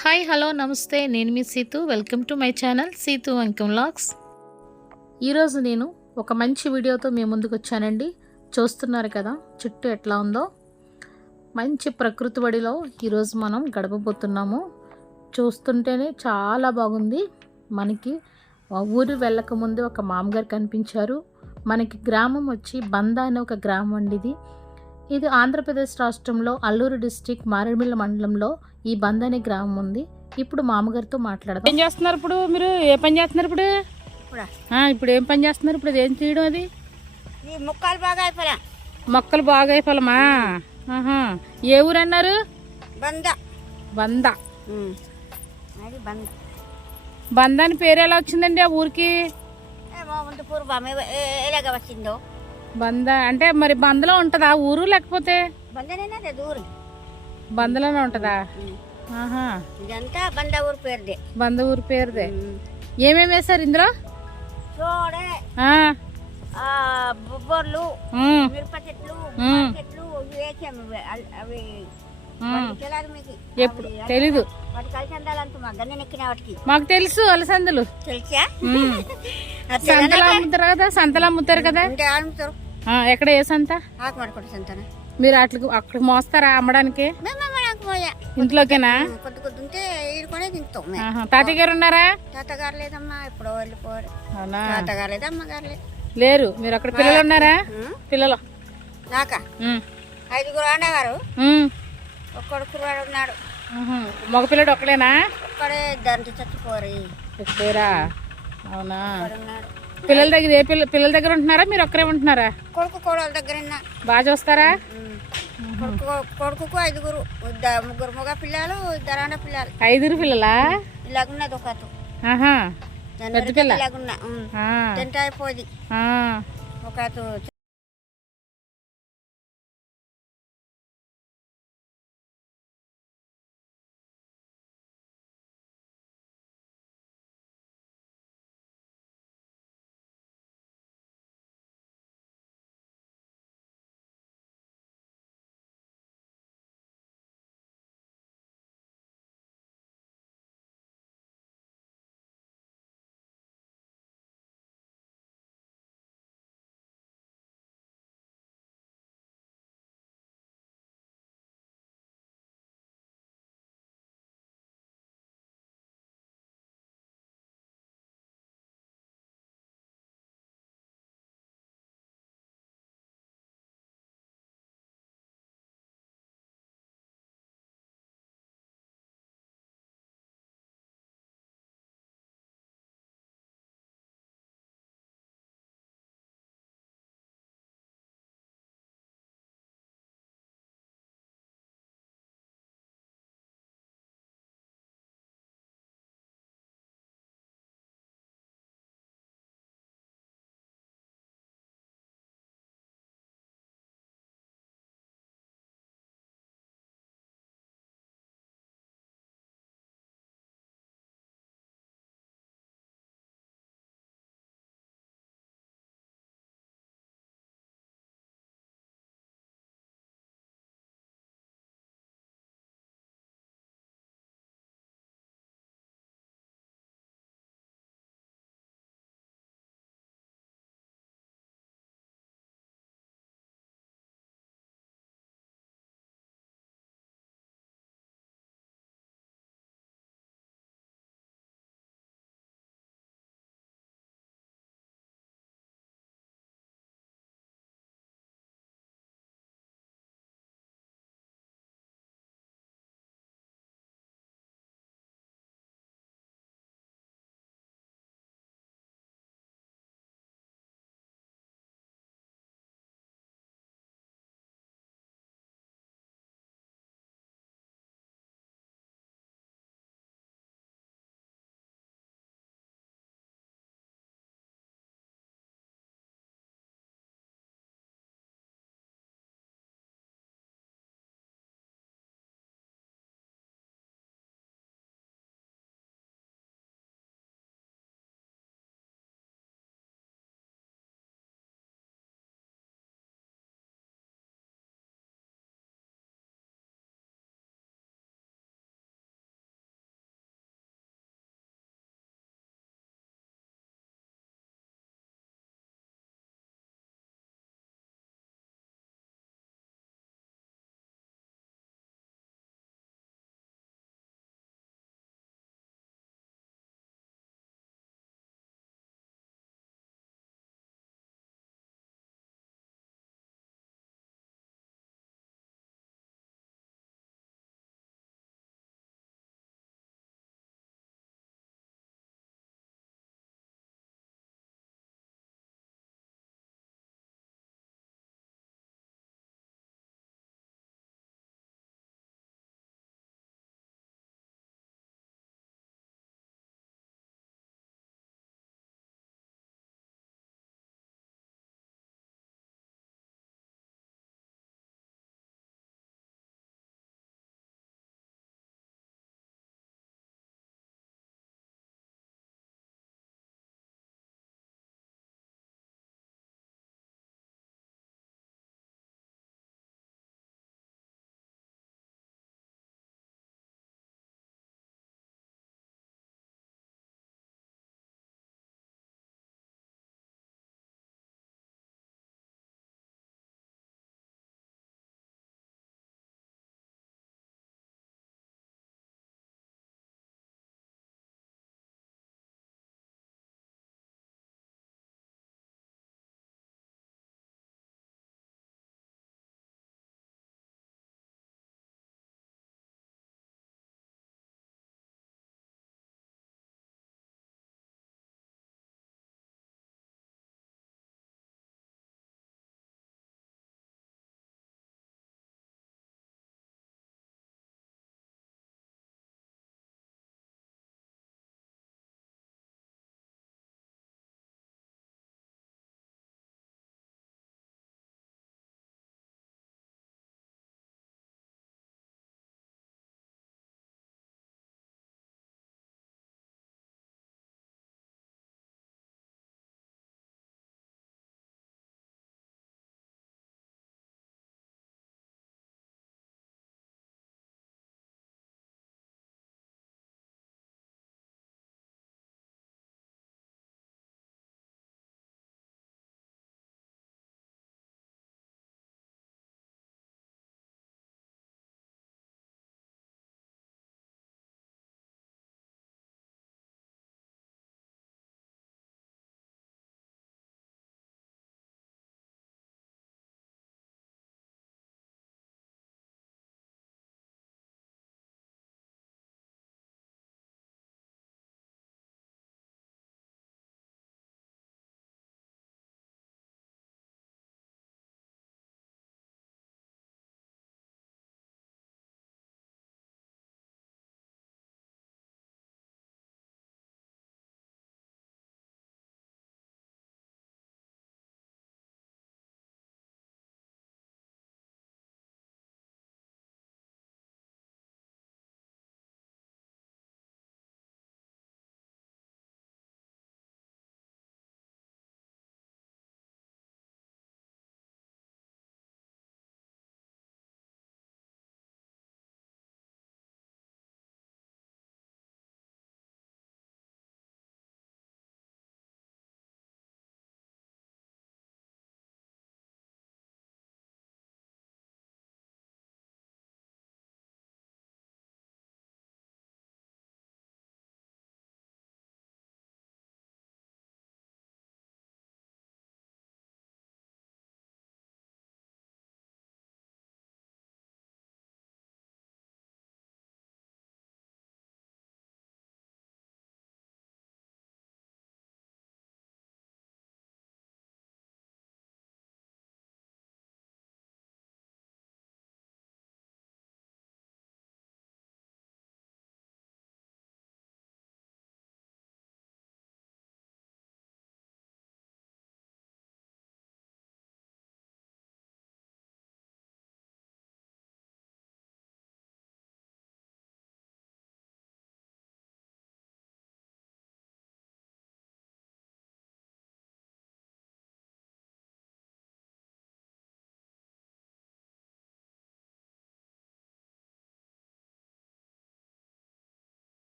Hi hello నమస్తే, నేను మీ Seethu. Welcome to my channel Seethu Ankam vlogs. ఈరోజు నేను ఒక మంచి వీడియోతో మీ ముందుకు వచ్చానండి. చూస్తున్నారు కదా చుట్టూ ఎట్లా ఉందో. మంచి ప్రకృతి వడిలో ఈరోజు మనం గడపబోతున్నాము. చూస్తుంటేనే చాలా బాగుంది. మనకి ఊరు వెళ్ళకముందు ఒక మామగారు కనిపించారు. మనకి గ్రామం వచ్చి బంద అనే ఒక గ్రామం అండి. ఇది ఆంధ్రప్రదేశ్ రాష్ట్రంలో అల్లూరు డిస్టిక్ మారేడుమిల్ల మండలంలో ఈ బంద అనే గ్రామం ఉంది. ఇప్పుడు మామగారితో మాట్లాడదాం. ఏం చేస్తున్నారు ఇప్పుడు? మీరు ఏ పని చేస్తున్నారు ఇప్పుడు? ఇప్పుడు ఏం పని చేస్తున్నారు? ఇప్పుడు ఏం చేయడం? అది మొక్కలు బాగా అయిపోయా. మొక్కలు బాగా అయిపోలమా? ఏ ఊరు అన్నారు? బంద. బంద. అది బంద. బంద అని పేరు ఎలా వచ్చిందండి ఆ ఊరికి? ముందు పూర్వం ఎలాగ వచ్చిందో. బంద అంటే మరి బందలో ఉంటదా ఊరు, లేకపోతే బందనేనా ఊరు? బందలోనే ఉంటదా? ఇదంతా బంద ఊరు పేరుదే. బంద ఊరు పేరుదే. ఏమేమి వేశారు ఇందులో? చూడే బొబ్బర్లు, మిరప చెట్లు, చెట్లు వేసాము. అవి ఎప్పుడు తెలీదు. వాటికి అలసందాలంటూ మా గన్నె ఎక్కిన వాటికి మాకు తెలుసు అలసందలు. తెలుసా? సంతలు అమ్ముతారు కదా, సంతలు అమ్ముతారు కదా. ఎక్కడ ఏ సంత? ఆకుమాడుకుంటు సంతన. మీరు అక్కడికి మోస్తారా అమ్మడానికి? ఇంట్లోకేనా? కొద్ది కొద్ది ఉంటే ఈడుకొనే తింటాం. తాతయ్య గారు ఉన్నారా? తాతగారు లేదమ్మా, ఎప్పుడో వెళ్ళిపోయారు. తాతగారు లేదు, అమ్మగారు లేదు. లేరు. మీరు అక్కడ పిల్లలు ఉన్నారా? పిల్లలు నాకా 5 అన్నగారు, ఒక్కడు కుర్రాడు ఉన్నాడు. మగపిల్లడు ఒక్కడేనా? ఒక్కడే, దాంతో చచ్చిపోరా. అవునా? పిల్లల దగ్గర పిల్లల దగ్గర ఉంటున్నారా? మీరు ఒక్కరే ఉంటున్నారా? కొడుకు కోడల దగ్గర బాగా చూస్తారా? కొడుకు 5 3 మగ పిల్లలు, 2 ఆడ పిల్లలు. 5 పిల్లలా? ఇలాగున్నది ఒకతు. పెద్ద పిల్ల ఇలాగున్నా టెంట్ అయిపోయింది ఒకతు.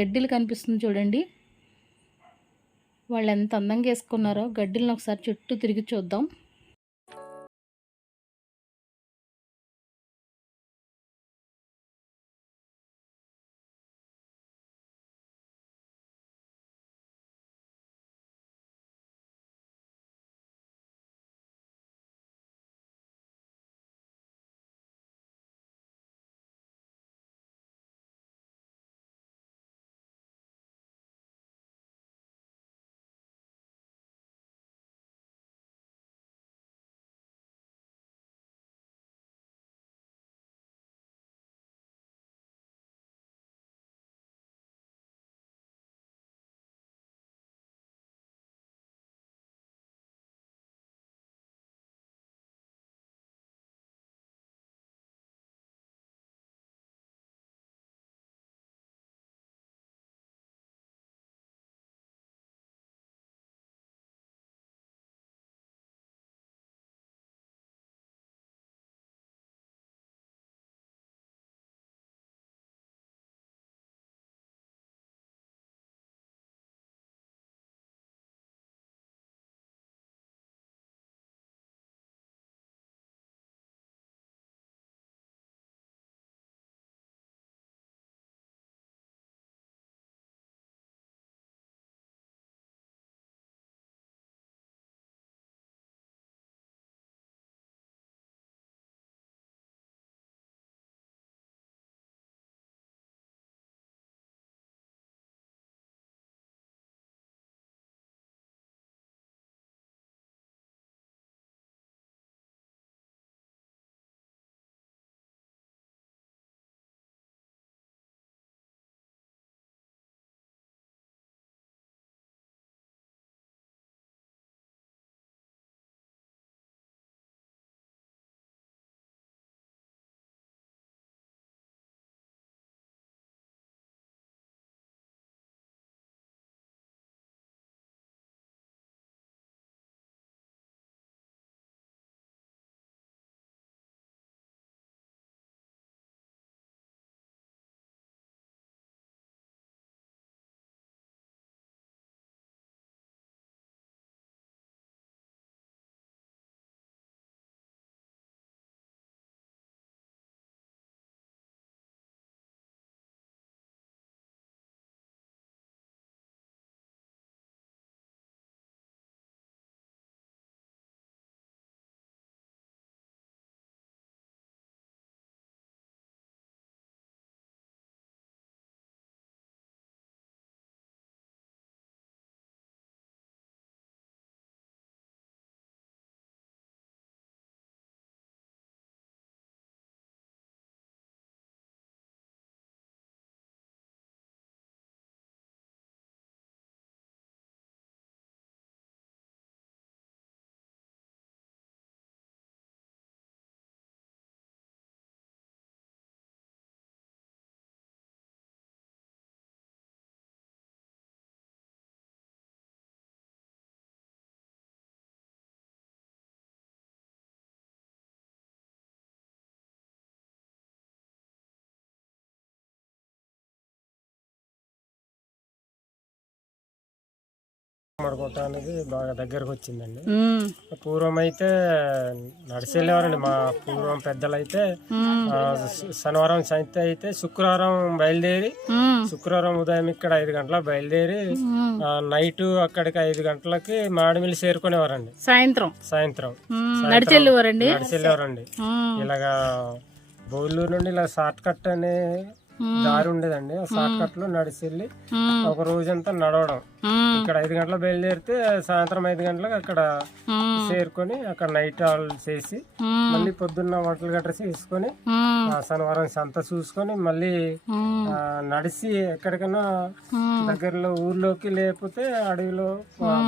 గడ్డిలు కనిపిస్తుంది చూడండి. వాళ్ళు ఎంత అందంగా వేసుకున్నారో. గడ్డిలను ఒకసారి చుట్టూ తిరిగి చూద్దాం. మడుకోవటానికి బాగా దగ్గరకు వచ్చిందండి. పూర్వం అయితే నడిచి వెళ్ళేవారండి. మా పూర్వం పెద్దలైతే శనివారం సాయంత్రం అయితే శుక్రవారం బయలుదేరి శుక్రవారం ఉదయం ఇక్కడ 5 గంటలకు బయలుదేరి నైట్ అక్కడికి 5 గంటలకి మాడిమిల్లి చేరుకునేవారండి. సాయంత్రం నడిచి వెళ్ళేవారండి. ఇలాగా బౌలూరు నుండి ఇలా షార్ట్ కట్ అనే దారి ఉండేదండి. ఆ షార్ట్ కట్ లో నడిచి వెళ్ళి ఒక రోజంతా నడవడం. ఇక్కడ 5 గంటలకు బయలుదేరితే సాయంత్రం 5 గంటలకు అక్కడ చేరుకొని అక్కడ నైట్ హాల్ చేసి మళ్ళీ పొద్దున్న వంటలు గట్రా చేసుకొని శనివారం సంత చూసుకొని మళ్ళీ నడిచి ఎక్కడికైనా దగ్గరలో ఊర్లోకి లేకపోతే అడవిలో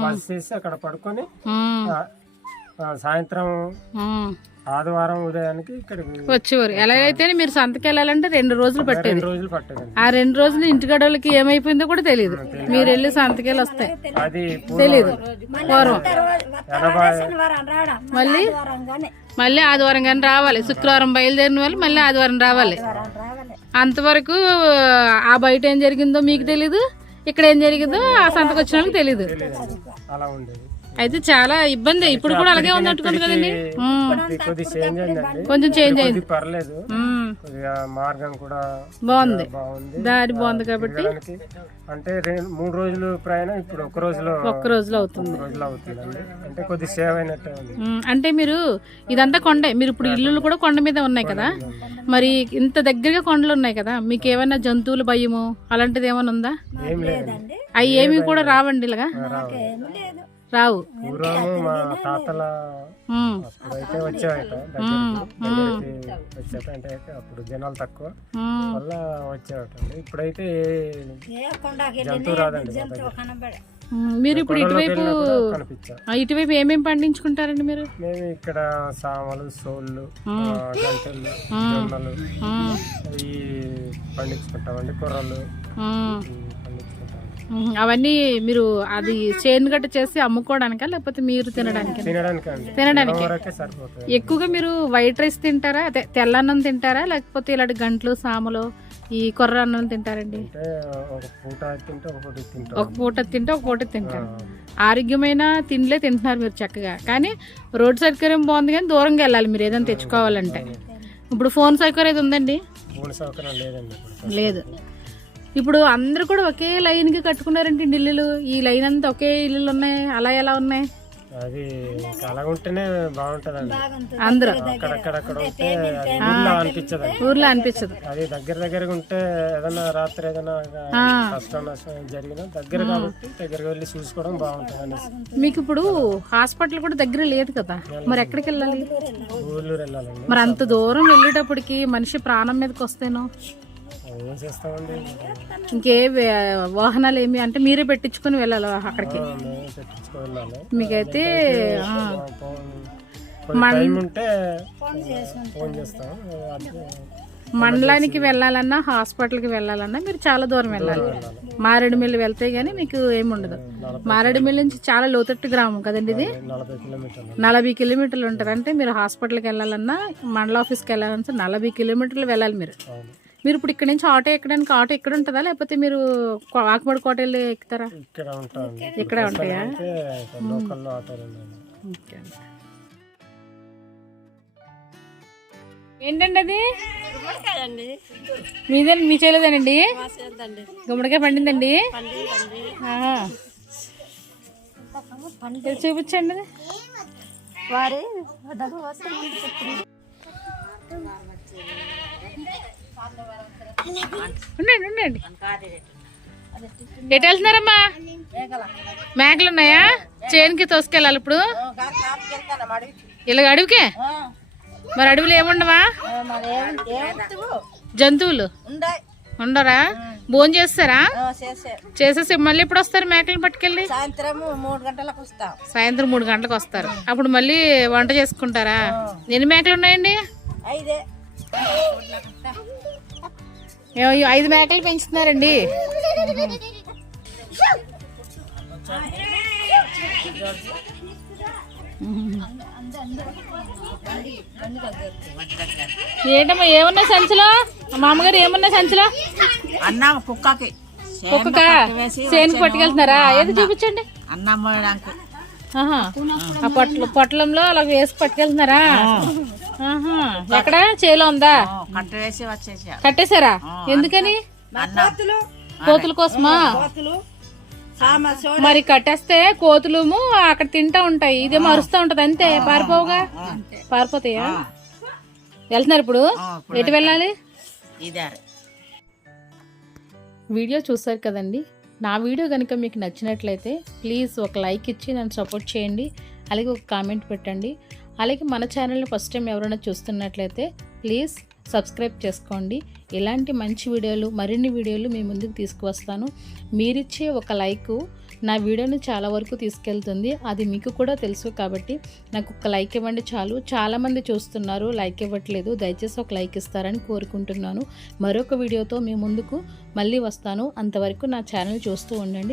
బస్ చేసి అక్కడ పడుకొని సాయంత్రం ఆదివారం ఉదయానికి ఇక్కడికి వచ్చేవారు. ఎలాగైతే మీరు సంతకి వెళ్ళాలంటే 2 రోజులు పట్టేది. 2 రోజులు పట్టదండి. ఆ 2 రోజులు ఇంటికాడోళ్ళకి ఏమైపోయిందో కూడా తెలియదు. మీరు వెళ్ళి సంతకెళ్ళి వస్తాయి అది తెలీదు. పూర్వం శనివారం రావడం మళ్ళీ మళ్ళీ ఆదివారం కానీ రావాలి. శుక్రవారం బయలుదేరిన వాళ్ళు మళ్ళీ ఆదివారం రావాలి. అంతవరకు ఆ బయట ఏం జరిగిందో మీకు తెలీదు, ఇక్కడ ఏం జరిగిందో ఆ సంతకు వచ్చిన వాళ్ళకి తెలీదు. అలా ఉండేది. అయితే చాలా ఇబ్బంది. ఇప్పుడు కూడా అలాగే ఉన్నట్టుకుంది కదండి. కొద్ది చేంజ్ అయిందండి, కొంచెం చేంజ్ అయింది. పర్లేదు. కొద్దిగా మార్గం కూడా బాగుంది, బాగుంది, దారి బాగుంది. కాబట్టి అంటే 3 రోజులు ప్రయాణం ఇప్పుడు ఒక్క రోజులో అవుతుంది. అవుతుందండి. అంటే కొద్ది సేవ్ అయినట్టే ఉంది. అంటే మీరు ఇదంతా కొండే. మీరు ఇప్పుడు ఇల్లులు కూడా కొండ మీద ఉన్నాయి కదా, మరి ఇంత దగ్గరగా కొండలు ఉన్నాయి కదా, మీకు ఏమైనా జంతువులు భయము అలాంటిది ఏమైనా ఉందా? ఏం లేదండి. అవి ఏమి కూడా రావండి ఇలాగా రావు. పూర్వము మా తాతల అప్పుడైతే వచ్చేవాట వచ్చేట, అంటే అప్పుడు జనాలు తక్కువ వల్ల వచ్చేవాట. ఇప్పుడైతే జంతువు రాదండి. మీరు ఇప్పుడు ఇటువైపు ఏమేమి పండించుకుంటారండి మీరు? మేము ఇక్కడ సామలు, సోళ్ళు, గంటలు, జొన్నలు అవి పండించుకుంటామండి. కూరలు అవన్నీ మీరు అది చేను గట్ట చేసి అమ్ముకోవడానికా లేకపోతే మీరు తినడానికి? తినడానికి. ఎక్కువగా మీరు వైట్ రైస్ తింటారా, అదే తెల్లన్నం తింటారా, లేకపోతే ఇలాంటి గంటలు, సాములు, ఈ కొర్ర అన్నం తింటారండి? ఒక పూట తింటే ఒక పూట తింటారు. ఆరోగ్యమైన తిండిలే తింటున్నారు మీరు చక్కగా. కానీ రోడ్ సౌకర్యం బాగుంది, కానీ దూరంగా వెళ్ళాలి మీరు ఏదైనా తెచ్చుకోవాలంటే. ఇప్పుడు ఫోన్ సౌకర్యం ఉందండి? లేదు. ఇప్పుడు అందరు కూడా ఒకే లైన్ కి కట్టుకున్నారంటే ఇల్లులు. ఈ లైన్ అంతా ఒకే ఇల్లులు ఉన్నాయి, అలా ఎలా ఉన్నాయి? అది అలా ఉంటేనే బాగుంటదండి. అందరూ ఊర్లో అనిపించదు. అది దగ్గరగా ఉంటే ఏదైనా రాత్రి ఏదైనా కష్టం నష్టం జరిగినా దగ్గర కాబట్టి దగ్గరగా వెళ్ళి చూసుకోవడం బాగుంటది. మీకు ఇప్పుడు హాస్పిటల్ కూడా దగ్గర లేదు కదా, మరి ఎక్కడికి వెళ్ళాలి? ఊళ్ళూరు వెళ్ళాలండి. మరి అంత దూరం వెళ్ళేటప్పటికి మనిషి ప్రాణం మీదకి వస్తేనో ఏం చేస్తామండి. ఇంకే వాహనాలు ఏమి అంటే మీరే పెట్టించుకుని వెళ్ళాలి అక్కడికి. మీకైతే మండలానికి వెళ్ళాలన్నా హాస్పిటల్కి వెళ్ళాలన్నా మీరు చాలా దూరం వెళ్ళాలి. మారేడుమిల్లి వెళ్తే గానీ మీకు ఏమి ఉండదు. మారేడుమిల్లి నుంచి చాలా లోతట్టు గ్రామం కదండి ఇది. 40 కిలోమీటర్లు ఉంటుంది. అంటే మీరు హాస్పిటల్కి వెళ్ళాలన్నా మండల ఆఫీస్కి వెళ్ళాలన్నా 40 కిలోమీటర్లు వెళ్ళాలి మీరు. మీరు ఇప్పుడు ఇక్కడ నుంచి ఆటో ఎక్కడానికి ఆటో ఇక్కడ ఉంటుందా, లేకపోతే మీరు ఆకుమడి కోట వెళ్ళి ఎక్కుతారా? ఇక్కడ ఉంటాయా? ఏంటండి అది? మీ చేయలేదేనండి? గుమ్మడికాయ పండిందండి. చూపించండి. ఉండండి. ఎటు వెళ్తున్నారమ్మా? మేకలు ఉన్నాయా? చేనుకి తోసుకెళ్ళాలి ఇప్పుడు. ఇలాగ అడవికే? మరి అడవిలో ఏముండవా జంతువులు? ఉండరా? భోజనం చేస్తారా? చేసేసి మళ్ళీ ఎప్పుడు వస్తారు మేకలను పట్టుకెళ్ళి? సాయంత్రం 3 గంటలకు వస్తాం. సాయంత్రం 3 గంటలకు వస్తారు. అప్పుడు మళ్ళీ వంట చేసుకుంటారా? ఎన్ని మేకలు ఉన్నాయండి? 5 మేకలు పెంచుతున్నారండి. ఏంటమ్మా ఏమన్నా సంచులో? మా అమ్మగారు ఏమన్నా సంచులో? అన్నం కుక్కకి చేనుకి పట్టుకెళ్తున్నారా? ఏది చూపించండి. అన్నం ఆ పొట్లంలో అలా వేసి పట్టుకెళ్తున్నారా? ఎక్కడ చేలో ఉందా? కట్టేశారా? ఎందుకని? కోతుల కోసమా? మరి కట్టేస్తే కోతులు అక్కడ తింటా ఉంటాయి, ఇదేమో అరుస్తూ ఉంటది అంతే. పారిపోతాయా? వెళ్తున్నారు ఇప్పుడు? ఎటు వెళ్ళాలి? వీడియో చూసారు కదండి. నా వీడియో కనుక మీకు నచ్చినట్లయితే ప్లీజ్ ఒక లైక్ ఇచ్చి నన్ను సపోర్ట్ చేయండి. అలాగే ఒక కామెంట్ పెట్టండి. అలాగే మన ఛానల్ని ఫస్ట్ టైం ఎవరైనా చూస్తున్నట్లయితే ప్లీజ్ సబ్స్క్రైబ్ చేసుకోండి. ఇలాంటి మంచి వీడియోలు, మరిన్ని వీడియోలు మీ ముందుకు తీసుకువస్తాను. మీరిచ్చే ఒక లైక్ నా వీడియోని చాలా వరకు తీసుకెళ్తుంది. అది మీకు కూడా తెలుసు కాబట్టి నాకు ఒక లైక్ ఇవ్వండి చాలు. చాలామంది చూస్తున్నారు, లైక్ ఇవ్వట్లేదు. దయచేసి ఒక లైక్ ఇస్తారని కోరుకుంటున్నాను. మరొక వీడియోతో మీ ముందుకు మళ్ళీ వస్తాను. అంతవరకు నా ఛానల్ చూస్తూ ఉండండి.